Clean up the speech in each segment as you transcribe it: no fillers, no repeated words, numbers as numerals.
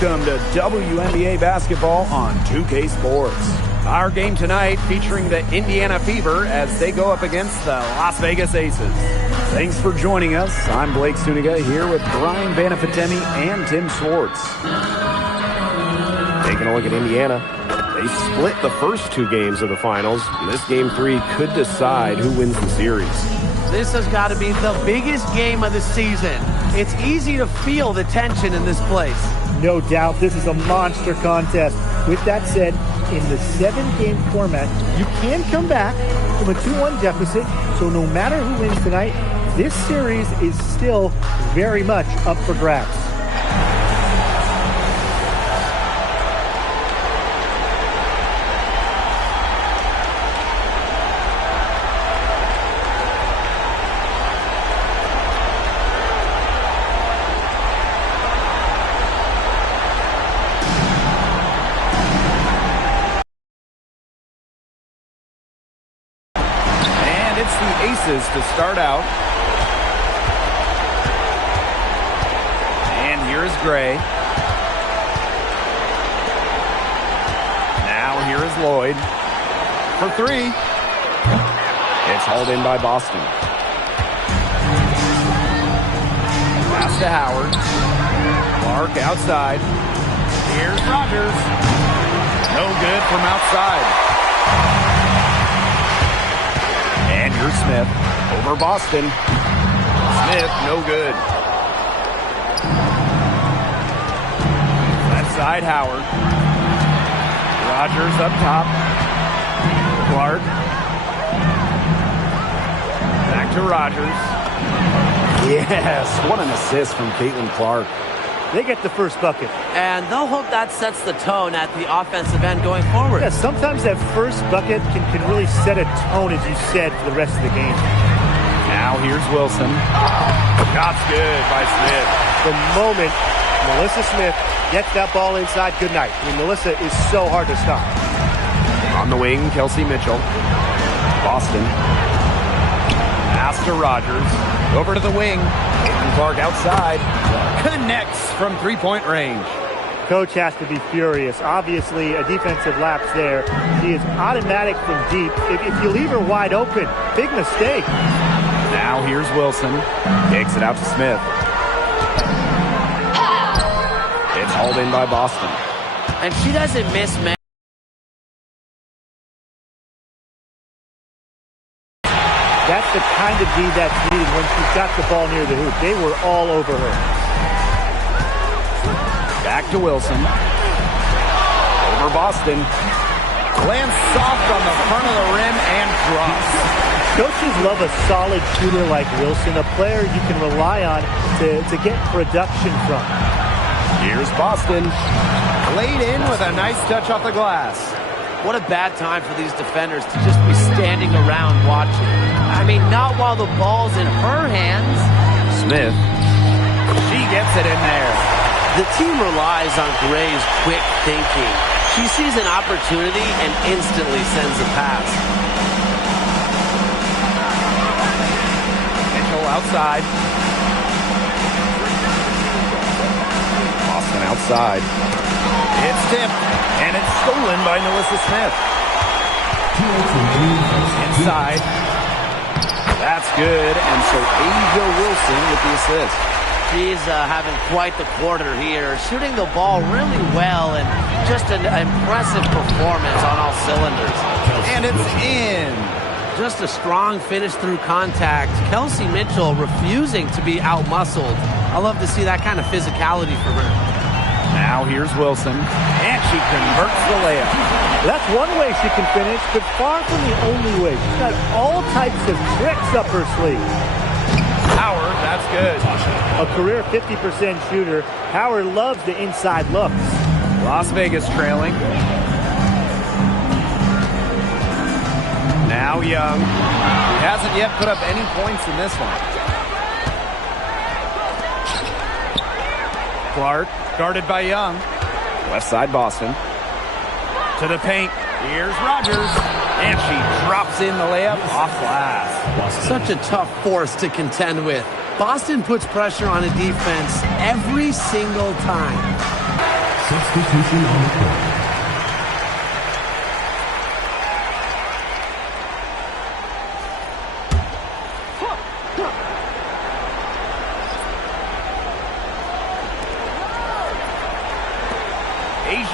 Welcome to WNBA basketball on 2K Sports. Our game tonight featuring the Indiana Fever as they go up against the Las Vegas Aces. Thanks for joining us. I'm Blake Suniga here with Brian Banafitemi and Tim Schwartz. Taking a look at Indiana. They split the first two games of the finals. This game 3 could decide who wins the series. This has got to be the biggest game of the season. It's easy to feel the tension in this place. No doubt, this is a monster contest. With that said, in the 7-game format, you can come back from a 2-1 deficit, so no matter who wins tonight, this series is still very much up for grabs. Aces to start out. And here is Gray. Now here is Lloyd for 3. It's hauled in by Boston. Pass to Howard. Clark outside. Here's Rogers. No good from outside. And here's Smith over Boston. Smith, no good. Left side, Howard. Rogers up top. Clark. Back to Rogers. Yes, what an assist from Caitlin Clark. They get the first bucket. And they'll hope that sets the tone at the offensive end going forward. Yeah, sometimes that first bucket can really set a tone, as you said, for the rest of the game. Now here's Wilson. Shot's good by Smith. The moment Melissa Smith gets that ball inside, good night. I mean, Melissa is so hard to stop. On the wing, Kelsey Mitchell. Boston. Pass to Rogers. Over to the wing. Caitlin Clark outside. Connects from three-point range. Coach has to be furious. Obviously, a defensive lapse there. She is automatic from deep. If you leave her wide open, big mistake. Now here's Wilson. Takes it out to Smith. It's hauled in by Boston. And she doesn't miss, man. That's the kind of D that's needed when she's got the ball near the hoop. They were all over her. Back to Wilson. Over Boston. Lands soft on the front of the rim and drops. Coaches love a solid shooter like Wilson, a player you can rely on to get production from. Here's Boston. Laid in with a nice touch off the glass. What a bad time for these defenders to just be standing around watching. I mean, not while the ball's in her hands. Smith. She gets it in there. The team relies on Gray's quick thinking. She sees an opportunity and instantly sends a pass. Mitchell outside. Boston outside. It's tipped, and it's stolen by Melissa Smith. Inside. That's good, and so Asia Wilson with the assist. She's having quite the quarter here, shooting the ball really well and just an impressive performance on all cylinders. And it's in. Just a strong finish through contact. Kelsey Mitchell refusing to be out-muscled. I love to see that kind of physicality from her. Now here's Wilson, and she converts the layup. That's one way she can finish, but far from the only way. She's got all types of tricks up her sleeve. Howard, that's good. A career 50% shooter. Howard loves the inside looks. Las Vegas trailing. Now Young, who hasn't yet put up any points in this one. Clark, guarded by Young. Left side Boston. To the paint. Here's Rogers. And she drops in the layup off glass. Such a tough force to contend with. Boston puts pressure on a defense every single time. Substitution on the court.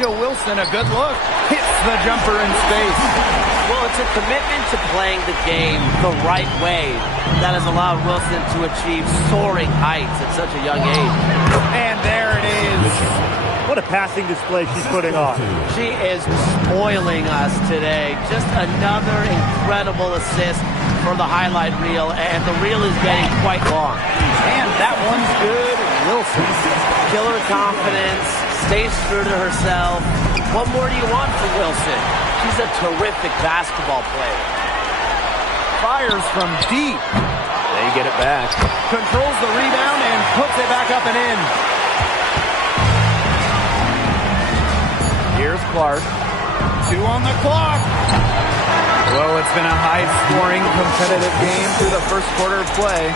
Wilson, a good look, hits the jumper in space. Well, it's a commitment to playing the game the right way that has allowed Wilson to achieve soaring heights at such a young age. And there it is. What a passing display she's putting on. She is spoiling us today. Just another incredible assist for the highlight reel, and the reel is getting quite long. And that one's good. Wilson. Killer confidence, stays true to herself. What more do you want from Wilson? She's a terrific basketball player. Fires from deep. They get it back. Controls the rebound and puts it back up and in. Here's Clark. 2 on the clock. Well, it's been a high-scoring, competitive game through the first quarter of play.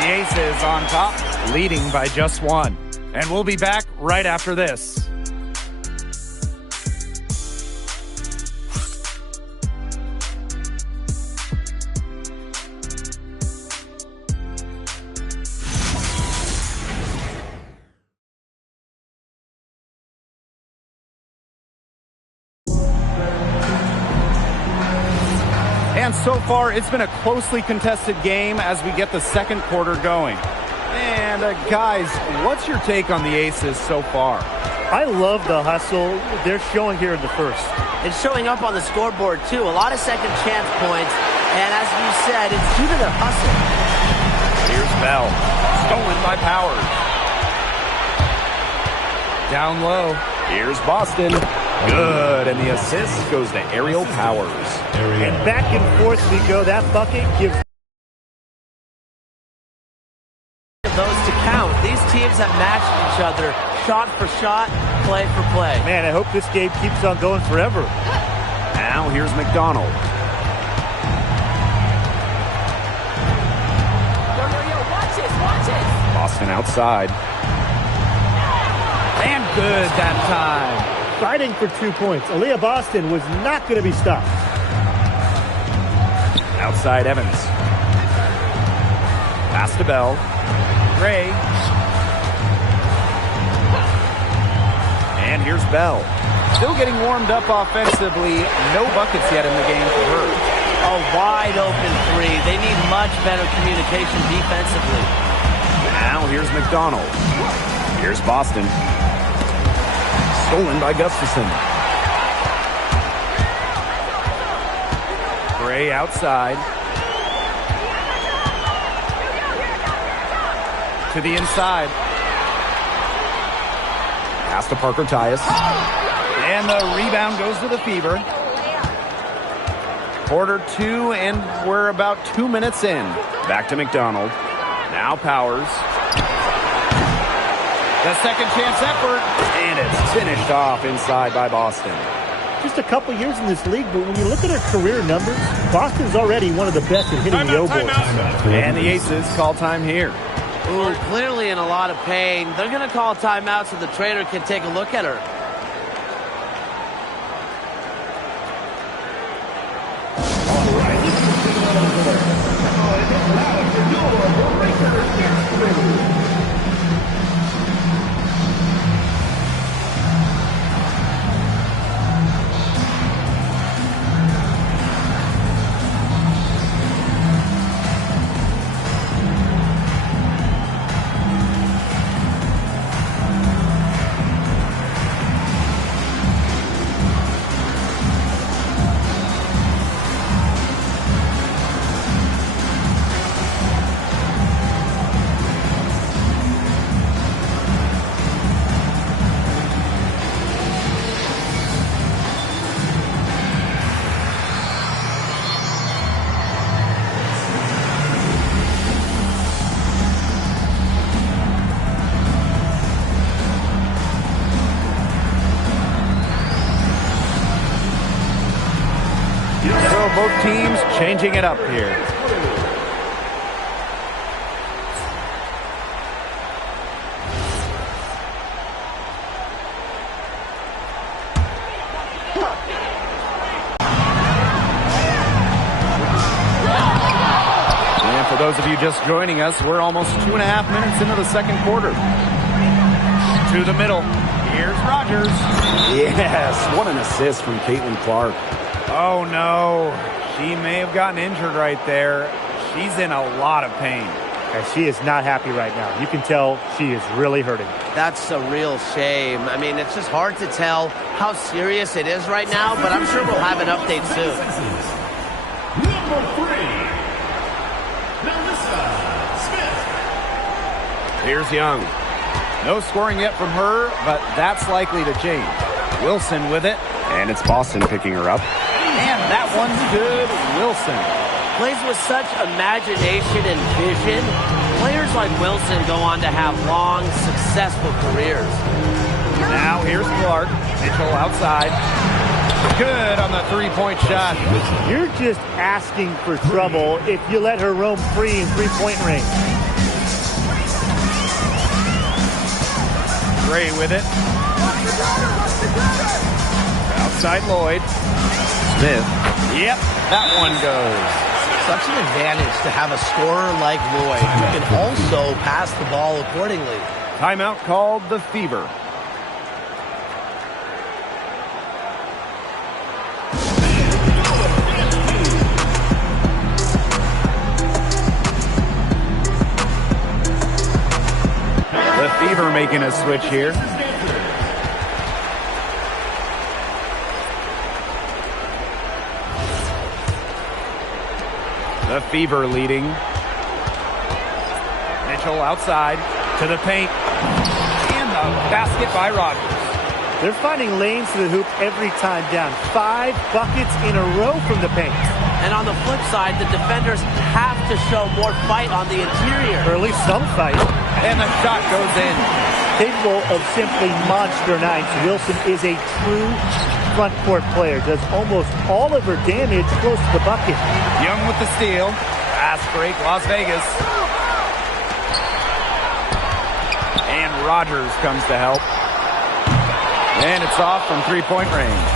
The Aces on top, leading by just 1. And we'll be back right after this. And so far, it's been a closely contested game as we get the second quarter going. And guys, what's your take on the Aces so far? I love the hustle they're showing here in the first. It's showing up on the scoreboard, too. A lot of second chance points. And as you said, it's due to their hustle. Here's Bell. Stolen by Powers. Down low. Here's Boston. Good. And the assist goes to Aerial Powers. And back and forth we go. That bucket gives those to count. These teams have matched each other shot for shot, play for play. Man, I hope this game keeps on going forever. Now here's McDonald. Watch it. Boston outside. And good that time. Fighting for 2 points. Aaliyah Boston was not going to be stopped. Outside Evans. Pass to Bell. Gray. And here's Bell. Still getting warmed up offensively. No buckets yet in the game for her. A wide open 3. They need much better communication defensively. Now here's McDonald. Here's Boston. Stolen by Gustafson. Gray outside. To the inside. Pass to Parker Tyus. And the rebound goes to the Fever. Quarter 2, and we're about 2 minutes in. Back to McDonald. Now Powers. The second chance effort, and it's finished off inside by Boston. Just a couple years in this league, but when you look at her career numbers, Boston's already one of the best at hitting the O-board. And the Aces call time here. Ooh, clearly in a lot of pain. They're going to call timeout so the trainer can take a look at her. Both teams changing it up here. For those of you just joining us, we're almost 2.5 minutes into the second quarter. To the middle. Here's Rogers. Yes, what an assist from Caitlin Clark. Oh, no. She may have gotten injured right there. She's in a lot of pain. And she is not happy right now. You can tell she is really hurting. That's a real shame. I mean, it's just hard to tell how serious it is right now, but I'm sure we'll have an update soon. Number 3, Melissa Smith. Here's Young. No scoring yet from her, but that's likely to change. Wilson with it. And it's Boston picking her up. And that one's good. Wilson. Plays with such imagination and vision. Players like Wilson go on to have long, successful careers. Now here's Clark. Mitchell outside. Good on the three-point shot. You're just asking for trouble if you let her roam free in three-point range. Gray with it. Outside Lloyd. Smith. Yep, that one goes. Such an advantage to have a scorer like Lloyd who can also pass the ball accordingly. Timeout called the Fever. The Fever making a switch here. The Fever leading. Mitchell outside to the paint. And the basket by Rogers. They're finding lanes to the hoop every time down. 5 buckets in a row from the paint. And on the flip side, the defenders have to show more fight on the interior. Or at least some fight. And the shot goes in. Capable of simply monster nights, Wilson is a true front court player. Does almost all of her damage close to the bucket. Young with the steal. Fast break, Las Vegas. And Rogers comes to help. And it's off from three-point range.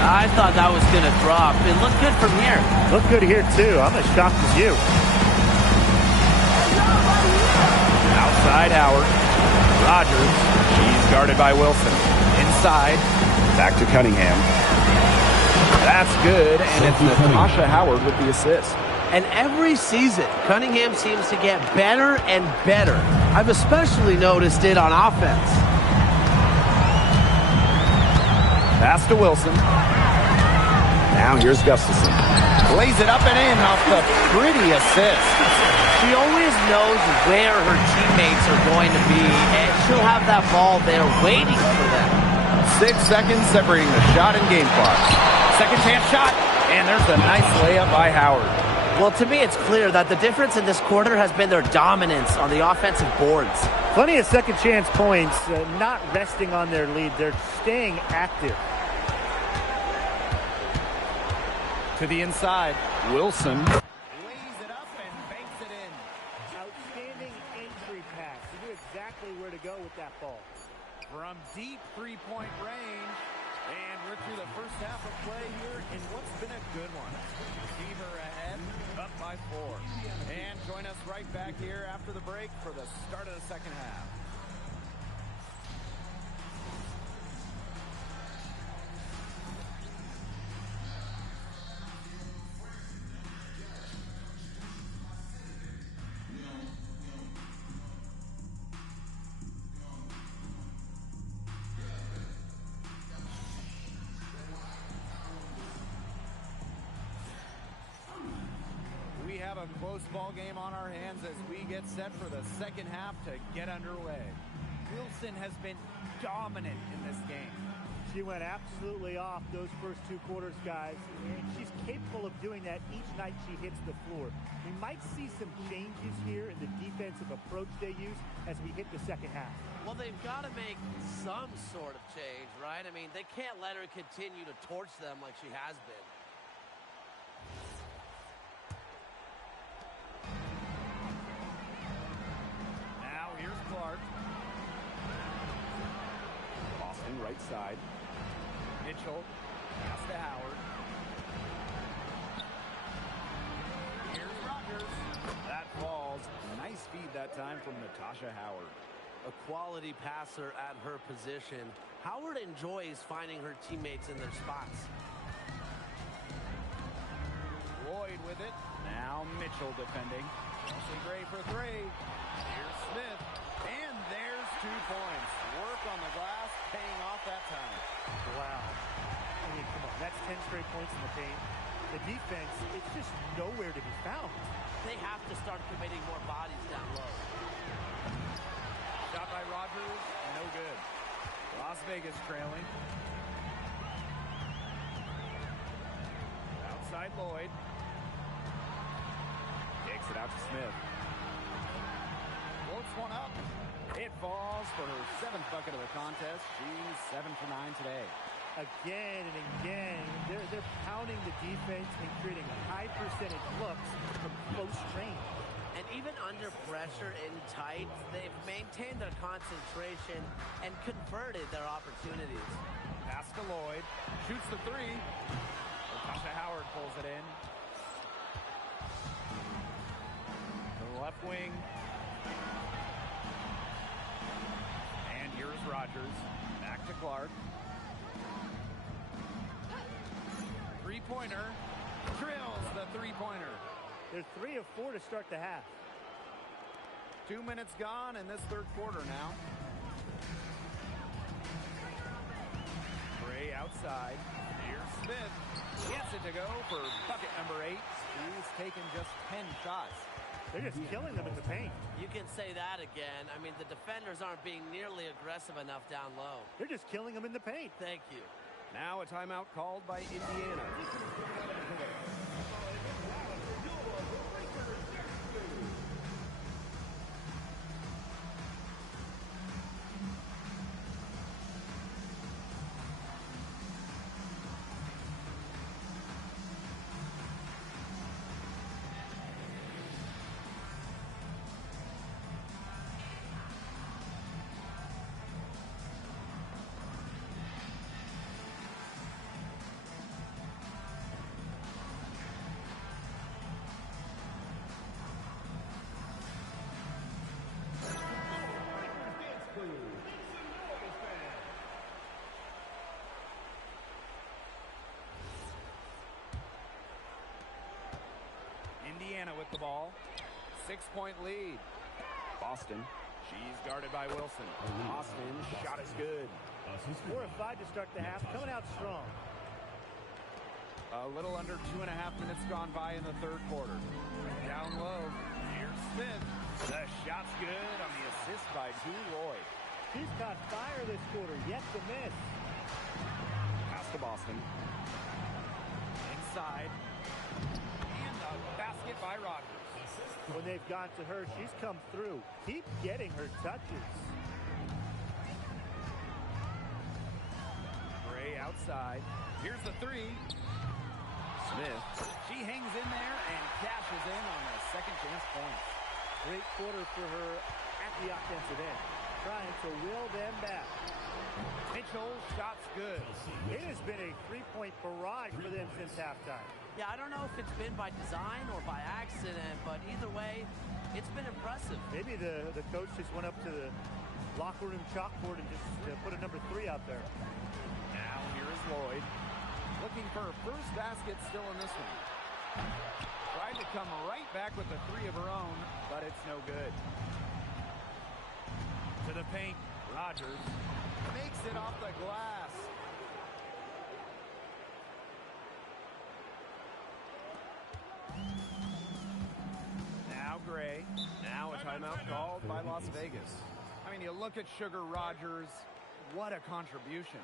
I thought that was going to drop. It looked good from here. Looked good here, too. I'm as shocked as you. Outside Howard. Rogers. She's guarded by Wilson. Inside. Back to Cunningham. That's good, and it's Natasha Howard with the assist. And every season, Cunningham seems to get better and better. I've especially noticed it on offense. Pass to Wilson. Now here's Gustafson. Lays it up and in off the pretty assist. She always knows where her teammates are going to be, and she'll have that ball there waiting for them. 6 seconds separating the shot and game clock. Second chance shot, and there's a nice layup by Howard. Well, to me, it's clear that the difference in this quarter has been their dominance on the offensive boards. Plenty of second chance points, not resting on their lead. They're staying active. To the inside, Wilson. Lays it up and banks it in. Outstanding entry pass. He knew exactly where to go with that ball. From deep three-point range. And we're through the first half of play here in what's been a good one. Fever ahead, up by 4. And join us right back here after the break for the start of the second half. A close ball game on our hands as we get set for the second half to get underway. Wilson has been dominant in this game. She went absolutely off those first 2 quarters, guys, and she's capable of doing that each night she hits the floor. We might see some changes here in the defensive approach they use as we hit the second half. Well, they've got to make some sort of change, right? I mean, they can't let her continue to torch them like she has been. Clark. Boston right side. Mitchell. Pass to Howard. Here's Rogers. That time from Natasha Howard. A quality passer at her position. Howard enjoys finding her teammates in their spots. Lloyd with it. Now Mitchell defending. Chelsea Gray for three. Here's Smith. And there's 2 points. Work on the glass, paying off that time. Wow. I mean, come on. That's 10 straight points in the paint. The defense, it's just nowhere to be found. They have to start committing more bodies down low. Shot by Rogers, no good. Las Vegas trailing. Outside Lloyd. Kicks it out to Smith. Floats one up. It falls for her 7th bucket of the contest. She's 7 for 9 today. Again and again, they're pounding the defense and creating high percentage looks from close range. And even under pressure in tight, they've maintained their concentration and converted their opportunities. Pass to Lloyd. Shoots the three. Natasha Howard pulls it in. To the left wing. And here's Rogers. Back to Clark. Three-pointer. Drills the three-pointer. They're 3 of 4 to start the half. 2 minutes gone in this third quarter now. Gray outside. Here's Smith. Gets it to go for bucket number 8. He's taken just 10 shots. They're just killing them in the paint. You can say that again. I mean, the defenders aren't being nearly aggressive enough down low. They're just killing them in the paint. Thank you. Now a timeout called by Indiana. Indiana with the ball. 6-point lead. Boston. She's guarded by Wilson. Austin, shot is good. 4 of 5 to start the half. Coming out strong. A little under 2.5 minutes gone by in the third quarter. Down low. Here's Smith. The shot's good on the assist by Lloyd. She's caught fire this quarter. Yet to miss. Pass to Boston. Inside. A basket by Rogers. When they've gone to her, she's come through. Keep getting her touches. Gray outside. Here's the three. Smith. She hangs in there and cashes in on the second chance points. Great quarter for her at the offensive end. Trying to will them back. Mitchell, shot's good. It has been a three-point barrage for them since halftime. Yeah, I don't know if it's been by design or by accident, but either way, it's been impressive. Maybe the coach just went up to the locker room chalkboard and just put a number 3 out there. Now here is Lloyd. Looking for her first basket still in this one. Tried to come right back with the 3 of her own, but it's no good. To the paint, Rogers makes it off the glass. Now Gray. Now a timeout called by Las Vegas. I mean, you look at Sugar Rogers, what a contribution.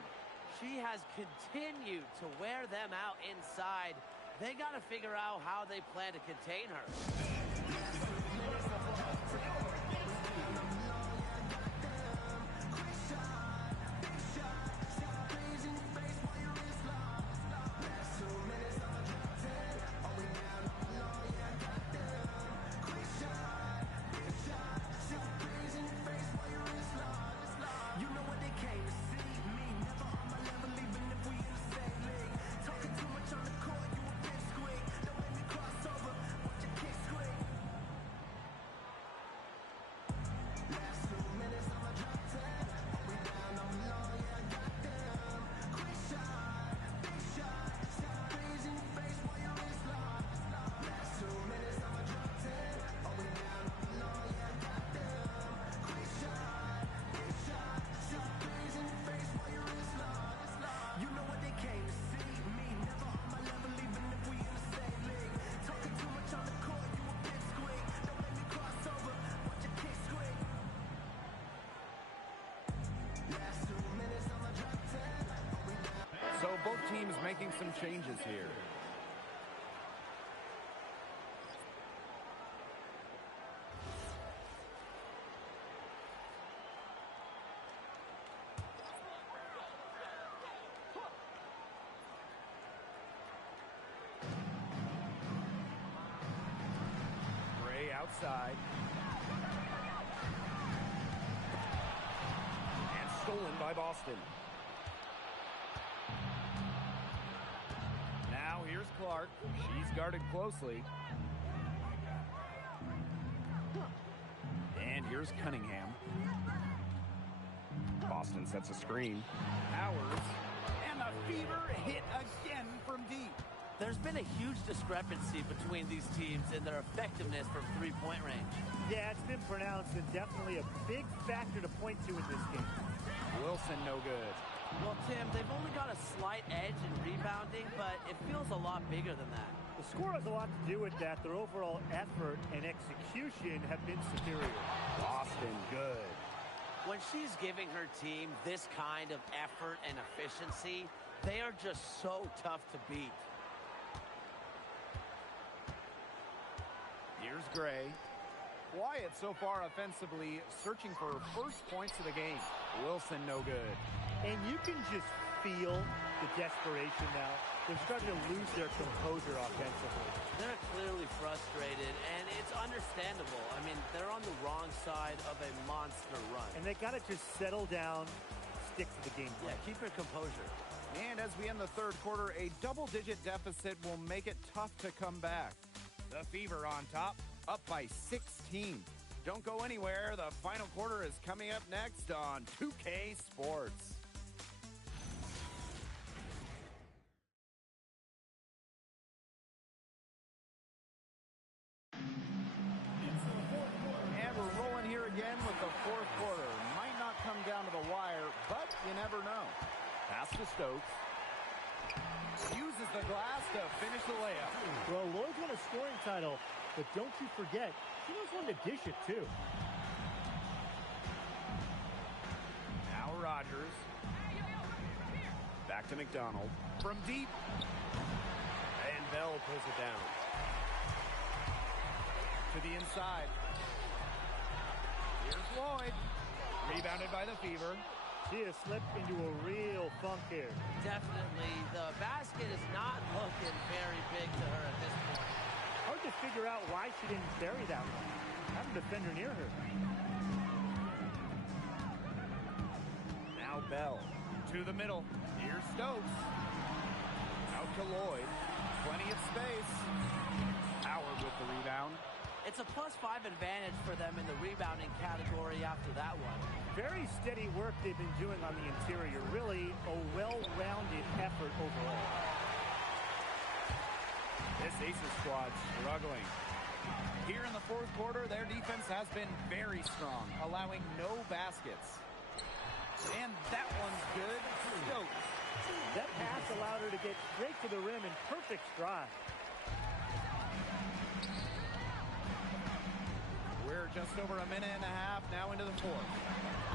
She has continued to wear them out inside. They got to figure out how they plan to contain her. some changes here. Gray outside. And stolen by Boston. Now here's Clark. She's guarded closely. And here's Cunningham. Boston sets a screen. Powers. And the Fever hit again from deep. There's been a huge discrepancy between these teams in their effectiveness from three-point range. Yeah, it's been pronounced and definitely a big factor to point to in this game. Wilson no good. Well, Tim, they've only got a slight edge in rebounding, but it feels a lot bigger than that. The score has a lot to do with that. Their overall effort and execution have been superior. Boston good. When she's giving her team this kind of effort and efficiency, they are just so tough to beat. Here's Gray. Quiet so far offensively, searching for her first points of the game. Wilson no good. And you can just feel the desperation now. They're starting to lose their composure offensively. They're clearly frustrated, and it's understandable. I mean, they're on the wrong side of a monster run. And they got to just settle down, stick to the game plan. Yeah, keep your composure. And as we end the third quarter, a double-digit deficit will make it tough to come back. The Fever on top, up by 16. Don't go anywhere. The final quarter is coming up next on 2K Sports. And we're rolling here again with the fourth quarter. Might not come down to the wire, but you never know. Pass to Stokes. Uses the glass to finish the layup. Well, Lloyd's won a scoring title, but don't you forget, she knows when to dish it too. Now Rogers. Back to McDonald. From deep. And Bell pulls it down. To the inside. Here's Lloyd. Rebounded by the Fever. She has slipped into a real funk here. Definitely. The basket is not looking very big to her at this point. Hard to figure out why she didn't bury that one. Have a defender near her. Now Bell. To the middle. Here's Stokes. Out to Lloyd. Plenty of space. Howard with the rebound. It's a +5 advantage for them in the rebounding category after that one. Very steady work they've been doing on the interior. Really a well-rounded effort overall. This Aces squad struggling. Here in the fourth quarter, their defense has been very strong, allowing no baskets. And that one's good. Stokes. That pass allowed her to get straight to the rim in perfect stride. We're just over a minute and a half now into the fourth.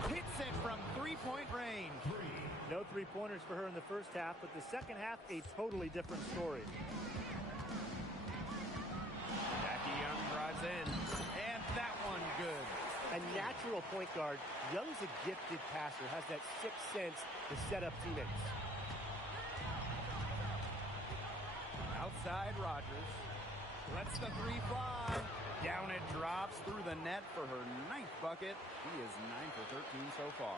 Hits it from three-point range. No three-pointers for her in the first half, but the second half, a totally different story. Jackie Young drives in. And that one good. A natural point guard, Young's a gifted passer, has that sixth sense to set up teammates. Outside Rogers. Lets the three fly. Down it drops through the net for her 9th bucket. She is 9 for 13 so far.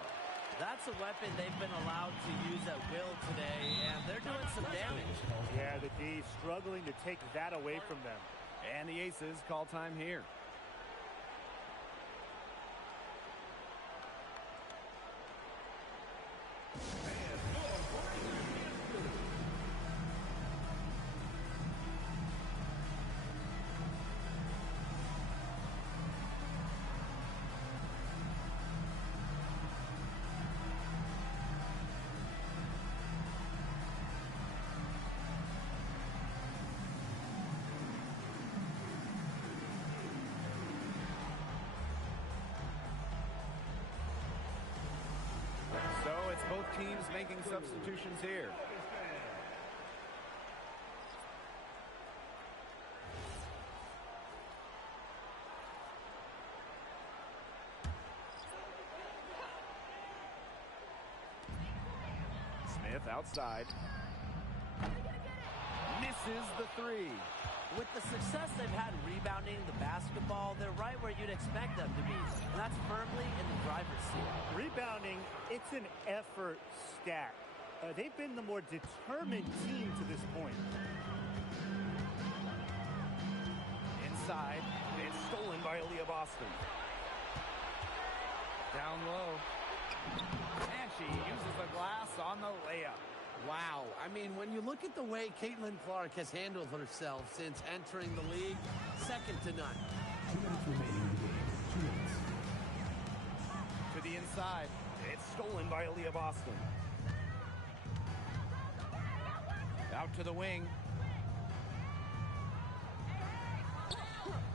That's a weapon they've been allowed to use at will today, and they're doing some damage. Yeah, the D struggling to take that away from them. And the Aces call time here. So it's both teams making substitutions here. Smith outside. Misses the three. With the success they've had rebounding the basketball, they're right where you'd expect them to be. And that's firmly in the driver's seat. Rebounding, it's an effort stat. They've been the more determined team to this point. Inside, it's stolen by Aaliyah Boston. Down low. And she uses the glass on the layup. Wow. I mean, when you look at the way Caitlin Clark has handled herself since entering the league, second to none. 2 minutes remaining in the game. 2 minutes. To the inside. It's stolen by Aaliyah Boston. Out to the wing.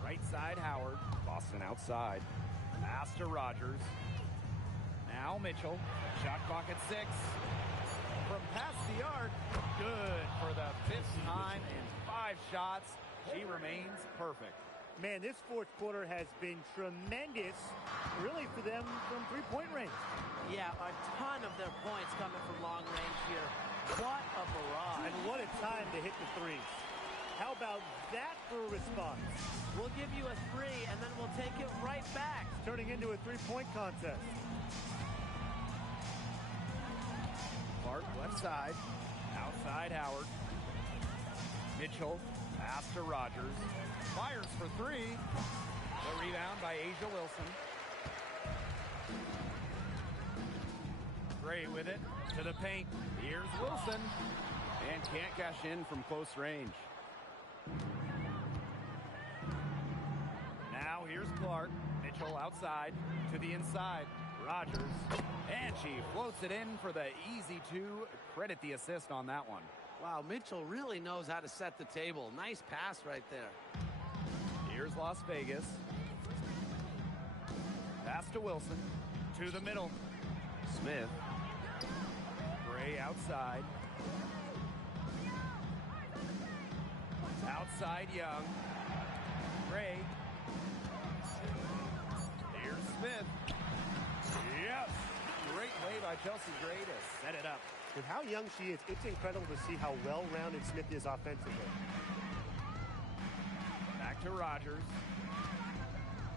Right side, Howard. Boston outside. Pass to Rogers. Now Mitchell. Shot clock at 6. From past the arc. Good for the 5th time in 5 shots. She remains perfect. Man, this fourth quarter has been tremendous, really, for them from three-point range. Yeah, a ton of their points coming from long range here. What a barrage. And what a time to hit the threes. How about that for a response? We'll give you a 3, and then we'll take it right back. Turning into a three-point contest. Clark left side. Outside Howard. Mitchell. Pass to Rogers. Fires for 3. The rebound by Asia Wilson. Gray with it. To the paint. Here's Wilson. And can't cash in from close range. Now here's Clark. Mitchell outside. To the inside. Rogers. And she floats it in for the easy 2. Credit the assist on that one. Wow, Mitchell really knows how to set the table. Nice pass right there. Here's Las Vegas. Pass to Wilson. To the middle. Smith. Gray outside. Outside Young. Gray. Here's Smith. Yes! Great play by Chelsea Gray to set it up. With how young she is, it's incredible to see how well-rounded Smith is offensively. Back to Rogers.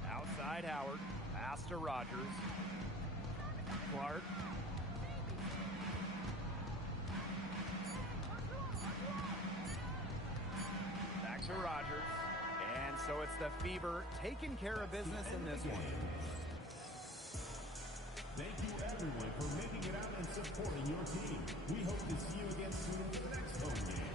Outside Howard. Pass to Rogers. Clark. Back to Rogers. And so it's the Fever taking care of business in this one. Thank you, everyone, for making it out and supporting your team. We hope to see you again soon for the next home game.